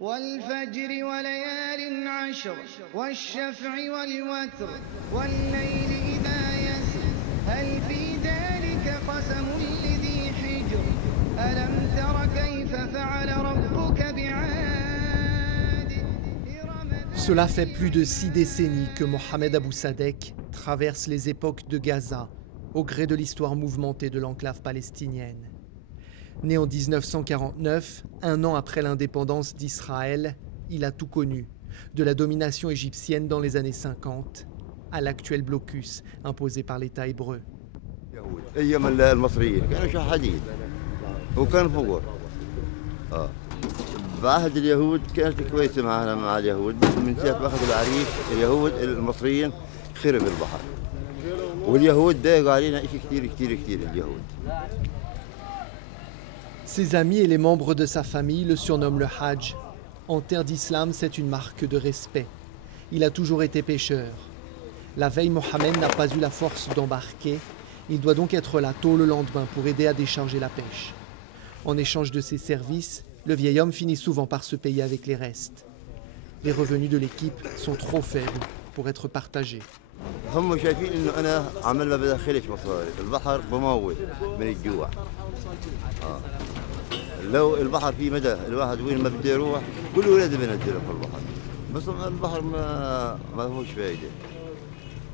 والفجر وليال عشر والشفع والوتر والليل إذا يسر هل في ذلك قسم لذي حجر ألم تر كيف فعل ربك بعاد. Cela fait plus de 6 décennies que Mohamed Abou Sadek traverse les époques de Gaza au gré de l'histoire mouvementée de l'enclave palestinienne. Né en 1949, un an après l'indépendance d'Israël, il a tout connu, de la domination égyptienne dans les années 50 à l'actuel blocus imposé par l'État hébreu. بعهد اليهود كانت كويسة مع اليهود من ساعة ما أخذوا العريش اليهود المصريين خرب البحر واليهود ضايقوا علينا شيء كثير اليهود. Ses amis et les membres de sa famille le surnomment le Hajj. En terre d'islam, c'est une marque de respect. Il a toujours été pêcheur. La veille, Mohamed n'a pas eu la force d'embarquer. Il doit donc être là tôt le lendemain pour aider à décharger la pêche. En échange de ses services, le vieil homme finit souvent par se payer avec les restes. Les revenus de l'équipe sont trop faibles pour être partagés. هم شايفين إنه أنا عمل ما بدخلش مصاري، البحر بموت من الجوع. لو البحر في مدى الواحد وين ما بده يروح كله لازم ينزله في البحر، بس البحر ما هوش فايدة.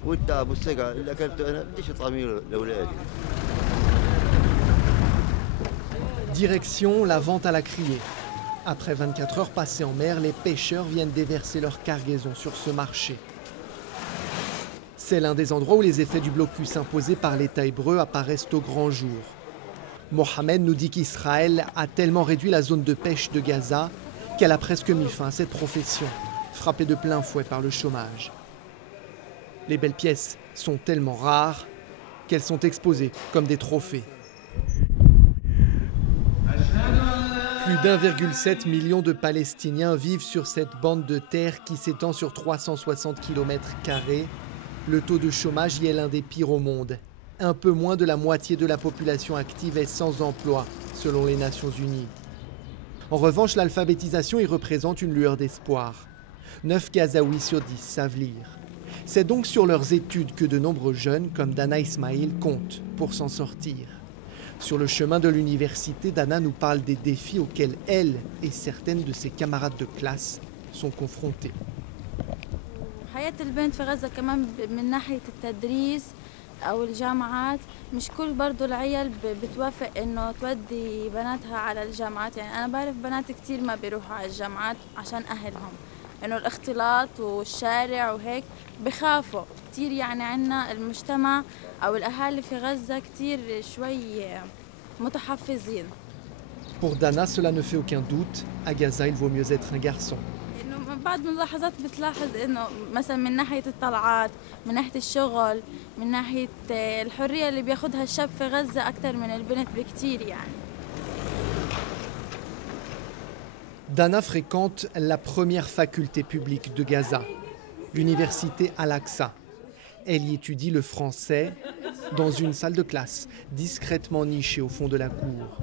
والتعب والسقع اللي أكلته أنا بديش أطعميه لأولادي. Direction la vente à la criée. Après 24 heures passées en mer, les pêcheurs viennent déverser leur cargaison sur ce marché. C'est l'un des endroits où les effets du blocus imposé par l'État hébreu apparaissent au grand jour. Mohamed nous dit qu'Israël a tellement réduit la zone de pêche de Gaza qu'elle a presque mis fin à cette profession, frappée de plein fouet par le chômage. Les belles pièces sont tellement rares qu'elles sont exposées comme des trophées. Plus d'1,7 million de Palestiniens vivent sur cette bande de terre qui s'étend sur 360 km². Le taux de chômage y est l'un des pires au monde. Un peu moins de la moitié de la population active est sans emploi, selon les Nations Unies. En revanche, l'alphabétisation y représente une lueur d'espoir. 9 Gazaouis sur 10 savent lire. C'est donc sur leurs études que de nombreux jeunes, comme Dana Ismail, comptent pour s'en sortir. Sur le chemin de l'université, Dana nous parle des défis auxquels elle et certaines de ses camarades de classe sont confrontées. حياة البنت في غزة كمان من ناحية التدريس أو الجامعات مش كل برضو العيال بتوافق إنه تودي بناتها على الجامعات. يعني أنا بعرف بنات كتير ما بيروحوا على الجامعات عشان أهلهم إنه الاختلاط والشارع وهيك بخافوا كتير. يعني عنا المجتمع أو الأهالي في غزة كتير شوي متحفزين. Pour Dana, cela ne fait aucun doute. À Gaza, il vaut mieux être un garçon. بعض من اللحظات بتلاحظ انه مثلا من ناحيه الطلعات، من ناحيه الشغل، من ناحيه الحريه اللي بياخدها الشاب في غزه اكثر من البنت بكثير يعني. Dana fréquente la première faculté publique de Gaza, l'université Al-Aqsa. Elle y étudie le français dans une salle de classe, discrètement nichée au fond de la cour.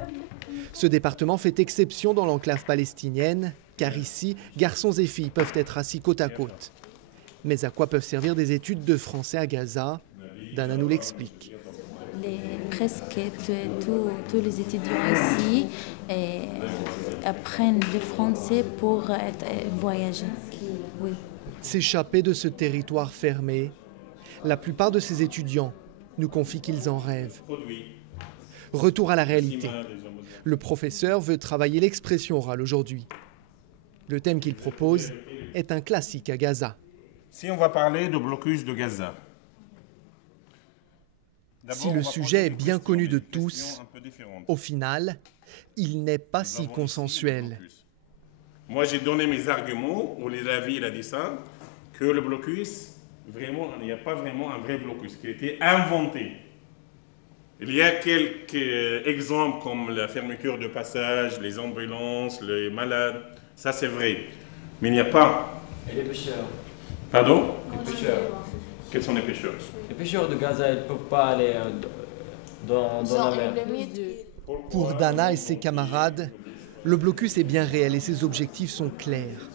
Ce département fait exception dans l'enclave palestinienne, car ici, garçons et filles peuvent être assis côte à côte. Mais à quoi peuvent servir des études de français à Gaza? Dana nous l'explique. Presque tous les étudiants ici apprennent le français pour voyager. Oui. S'échapper de ce territoire fermé, la plupart de ces étudiants nous confient qu'ils en rêvent. Retour à la réalité. Le professeur veut travailler l'expression orale aujourd'hui. Le thème qu'il propose est un classique à Gaza. Si on va parler de blocus de Gaza. Si le sujet est bien connu de tous, au final, il n'est pas si consensuel. Moi, j'ai donné mes arguments, où Lavi il a dit ça, que le blocus, vraiment, il n'y a pas vraiment un vrai blocus, qui a été inventé. Il y a quelques exemples comme la fermeture de passage, les ambulances, les malades, ça c'est vrai. Mais il n'y a pas... Et les pêcheurs? Pardon? Les pêcheurs. Quels sont les pêcheurs? Les pêcheurs de Gaza, ils ne peuvent pas aller dans la mer. Pour Dana et ses camarades, Le blocus est bien réel et ses objectifs sont clairs.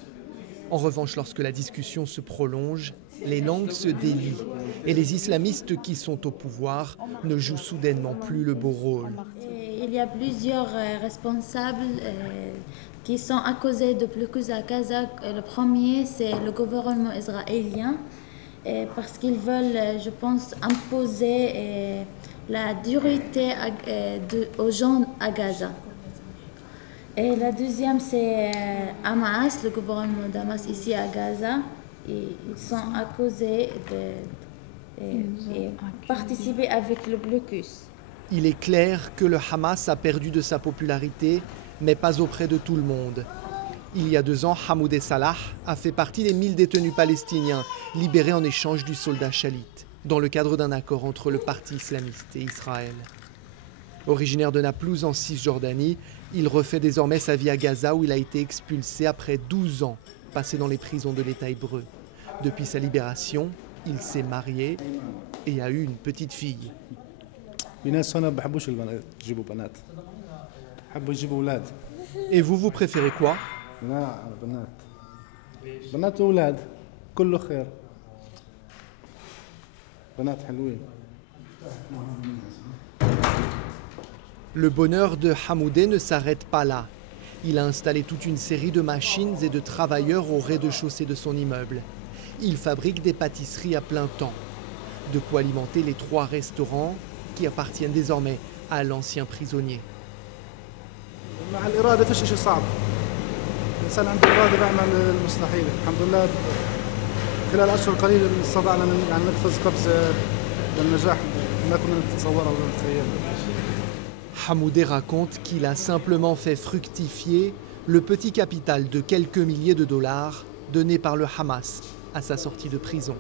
En revanche, lorsque la discussion se prolonge, les langues se délient et les islamistes qui sont au pouvoir ne jouent soudainement plus le beau rôle. Il y a plusieurs responsables qui sont accusés de blocus à Gaza. Le premier, c'est le gouvernement israélien, parce qu'ils veulent, je pense, imposer la dureté aux gens à Gaza. Et la deuxième, c'est Hamas, le gouvernement d'Hamas ici à Gaza. Ils sont accusés de participer avec le blocus. Il est clair que le Hamas a perdu de sa popularité, mais pas auprès de tout le monde. Il y a 2 ans, Hamoudeh Salah a fait partie des 1000 détenus palestiniens libérés en échange du soldat Shalit, dans le cadre d'un accord entre le parti islamiste et Israël. Originaire de Naplouse en Cisjordanie, il refait désormais sa vie à Gaza où il a été expulsé après 12 ans passés dans les prisons de l'État hébreu. Depuis sa libération, il s'est marié et a eu une petite fille. Et vous, vous préférez quoi? Le bonheur de Hamoudeh ne s'arrête pas là. Il a installé toute une série de machines et de travailleurs au rez-de-chaussée de son immeuble. Il fabrique des pâtisseries à plein temps. De quoi alimenter les 3 restaurants qui appartiennent désormais à l'ancien prisonnier. مع الإرادة فيش شيء صعب. الإنسان عنده إرادة بيعمل المستحيل. الحمد لله خلال أشهر قليلة استطعنا يعني نقفز قفزة للنجاح ما كنا نتصوره ولا نتخيله. Hamoudeh raconte qu'il a simplement fait fructifier le petit capital de quelques milliers de dollars donné par le Hamas à sa sortie de prison.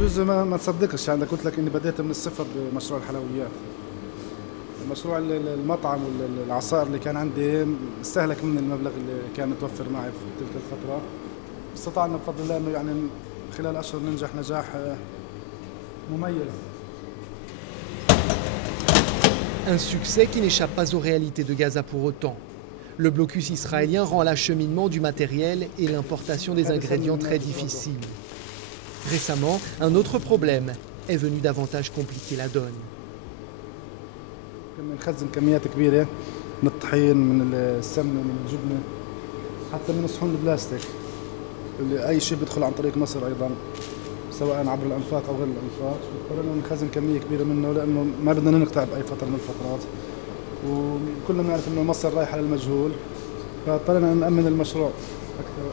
جزء ما تصدقش يعني قلت لك إني بديت من الصفر بمشروع الحلويات. مشروع المطعم والعصائر اللي كان عندي استهلك من المبلغ اللي كان متوفر معي في تلك الفترة. استطعنا بفضل الله إنه يعني خلال أشهر ننجح نجاح مميز. Un succès qui n'échappe pas aux réalités de Gaza pour autant. Le blocus israélien rend l'acheminement du matériel et l'importation des ingrédients très difficiles. Récemment, un autre problème est venu davantage compliquer la donne. كنا نخزن كميات كبيرة من الطحين من السمنة من الجبنة حتى من صحون البلاستيك اللي أي شيء بيدخل عن طريق مصر أيضا سواء عبر الأنفاق أو غير الأنفاق اضطرينا نخزن كمية كبيرة منه لأنه ما بدنا ننقطع بأي فترة من الفترات وكلنا نعرف إنه مصر رايحة للمجهول فاضطرينا نأمن المشروع أكثر.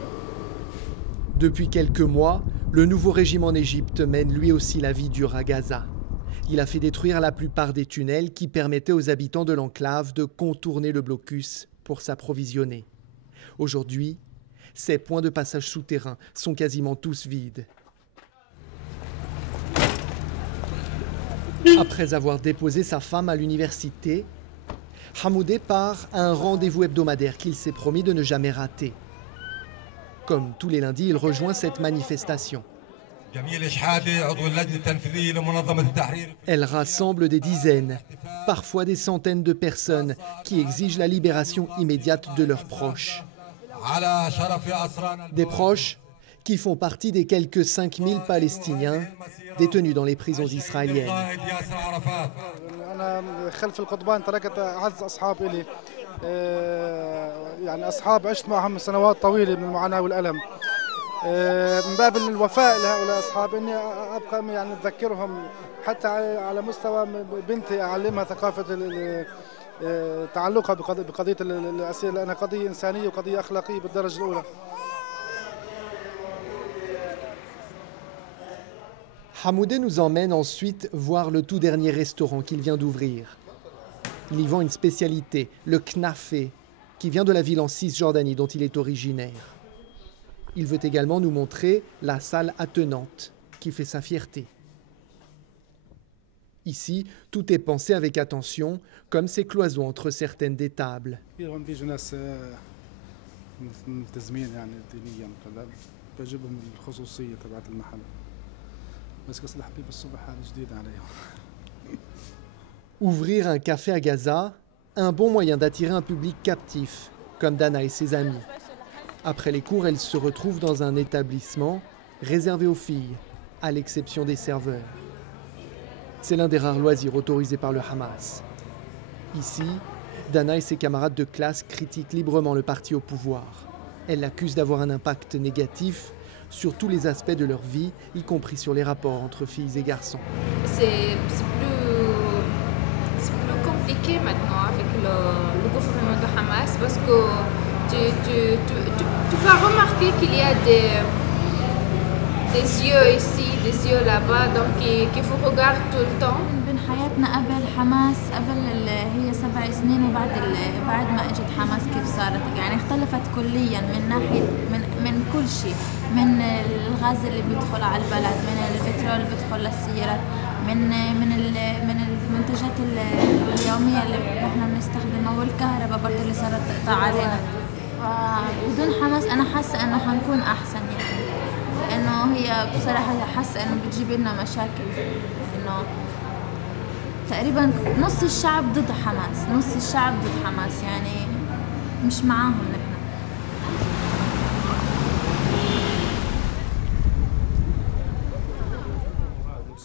Depuis quelques mois, le nouveau régime en Égypte mène lui aussi la vie dure à Gaza. Il a fait détruire la plupart des tunnels qui permettaient aux habitants de l'enclave de contourner le blocus pour s'approvisionner. Aujourd'hui, ces points de passage souterrains sont quasiment tous vides. Après avoir déposé sa femme à l'université, Hamoudeh part à un rendez-vous hebdomadaire qu'il s'est promis de ne jamais rater. Comme tous les lundis, il rejoint cette manifestation. Elle rassemble des dizaines, parfois des centaines de personnes qui exigent la libération immédiate de leurs proches. Des proches qui font partie des quelques 5000 Palestiniens détenus dans les prisons israéliennes. يعني أصحاب عشت معهم سنوات طويلة من المعاناة والألم من باب الوفاء لهؤلاء الأصحاب إني أبقى يعني أتذكرهم حتى على مستوى بنتي أعلمها ثقافة تعلقها بقضية الأسير لأنها قضية إنسانية وقضية أخلاقية بالدرجة الأولى. Hamoudeh nous emmène ensuite voir le tout dernier restaurant qu'il vient d'ouvrir. Il y vend une spécialité, le knafé, qui vient de la ville en Cisjordanie dont il est originaire. Il veut également nous montrer la salle attenante, qui fait sa fierté. Ici, tout est pensé avec attention, comme ces cloisons entre certaines des tables. Ouvrir un café à Gaza, un bon moyen d'attirer un public captif comme Dana et ses amis. Après les cours, elle se retrouve dans un établissement réservé aux filles, à l'exception des serveurs. C'est l'un des rares loisirs autorisés par le Hamas. Ici, Dana et ses camarades de classe critiquent librement le parti au pouvoir. Elle l'accuse d'avoir un impact négatif sur tous les aspects de leur vie, y compris sur les rapports entre filles et garçons. C'est plus compliqué maintenant avec le gouvernement de Hamas parce que tu vas remarquer qu'il y a des yeux ici, des yeux là-bas, donc qu'il faut regarder tout le temps. بين حياتنا قبل حماس هي 7 سنين بعد ما اجت حماس كيف صارت يعني اختلفت كليا من ناحيه من كل شيء من الغاز اللي بيدخل على البلد من البترول اللي بيدخل للسيارات من المنتجات اليوميه اللي احنا بنستخدمها والكهرباء برضه اللي صارت تقطع علينا فبدون حماس انا حاسه انه حنكون احسن يعني لانه هي بصراحه حاسه انه بتجيب لنا مشاكل انه تقريبا نص الشعب ضد حماس نص الشعب ضد حماس يعني مش معاهم نحن.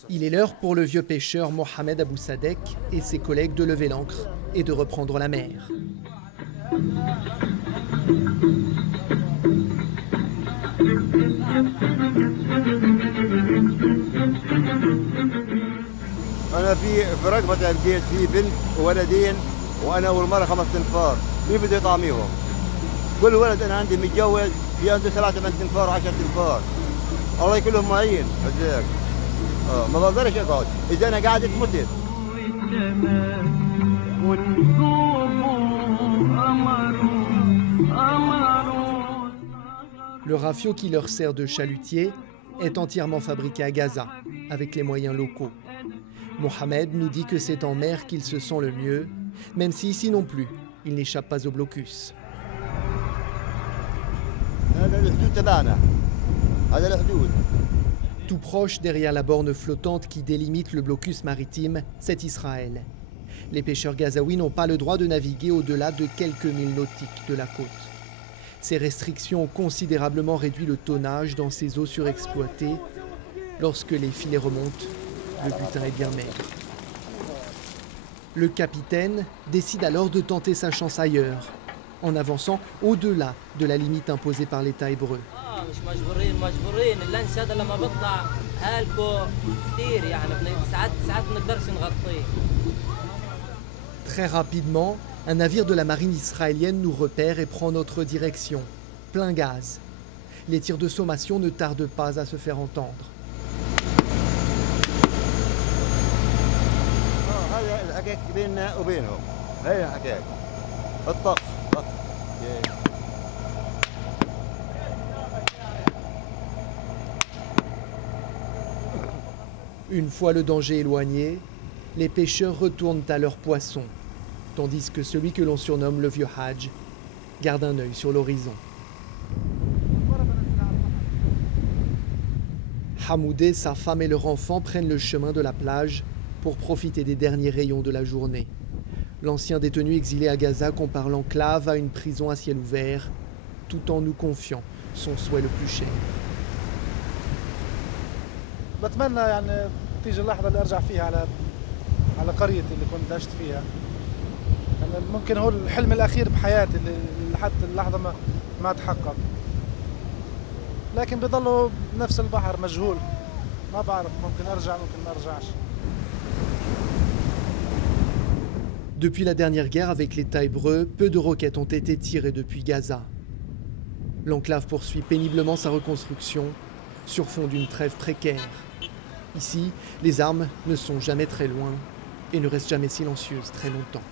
Il est l'heure pour le vieux pêcheur Mohamed Abou Sadek et ses collègues de lever l'ancre et de reprendre la mer. أنا في رقبة البيت في بنت وولدين وأنا والمرأة 5 تنفار، مين بده يطعميهم؟ كل ولد أنا عندي متجوز في عنده 7 8 تنفار و10 تنفار، الله يكلهم معين هذاك. ما بقدرش أقعد، إذا أنا قاعد متت. Le rafio qui leur sert de chalutier est entièrement fabriqué à Gaza, avec les moyens locaux. Mohamed nous dit que c'est en mer qu'ils se sent le mieux, même si ici non plus, il n'échappe pas au blocus. Tout proche, derrière la borne flottante qui délimite le blocus maritime, c'est Israël. Les pêcheurs gazaouis n'ont pas le droit de naviguer au-delà de quelques milles nautiques de la côte. Ces restrictions ont considérablement réduit le tonnage dans ces eaux surexploitées. Lorsque les filets remontent, le butin est bien maigre. Le capitaine décide alors de tenter sa chance ailleurs, en avançant au-delà de la limite imposée par l'État hébreu. Très rapidement, un navire de la marine israélienne nous repère et prend notre direction, plein gaz. Les tirs de sommation ne tardent pas à se faire entendre. Une fois le danger éloigné, les pêcheurs retournent à leurs poissons, tandis que celui que l'on surnomme le vieux Hajj garde un œil sur l'horizon. Hamoudé, sa femme et leur enfant prennent le chemin de la plage pour profiter des derniers rayons de la journée. L'ancien détenu exilé à Gaza compare l'enclave à une prison à ciel ouvert, tout en nous confiant son souhait le plus cher. بتمنى يعني تيجي اللحظة اللي أرجع فيها على قريتي اللي كنت عشت فيها. يعني ممكن هو الحلم الأخير بحياتي اللي حتى اللحظة ما تحقق. لكن بيضلوا بنفس البحر مجهول. ما بعرف ممكن أرجع ممكن ما أرجعش. Depuis la dernière guerre avec l'État hébreu, peu de roquettes ont été tirées depuis Gaza. L'enclave poursuit péniblement sa reconstruction sur fond d'une trêve précaire. Ici, les armes ne sont jamais très loin et ne restent jamais silencieuses très longtemps.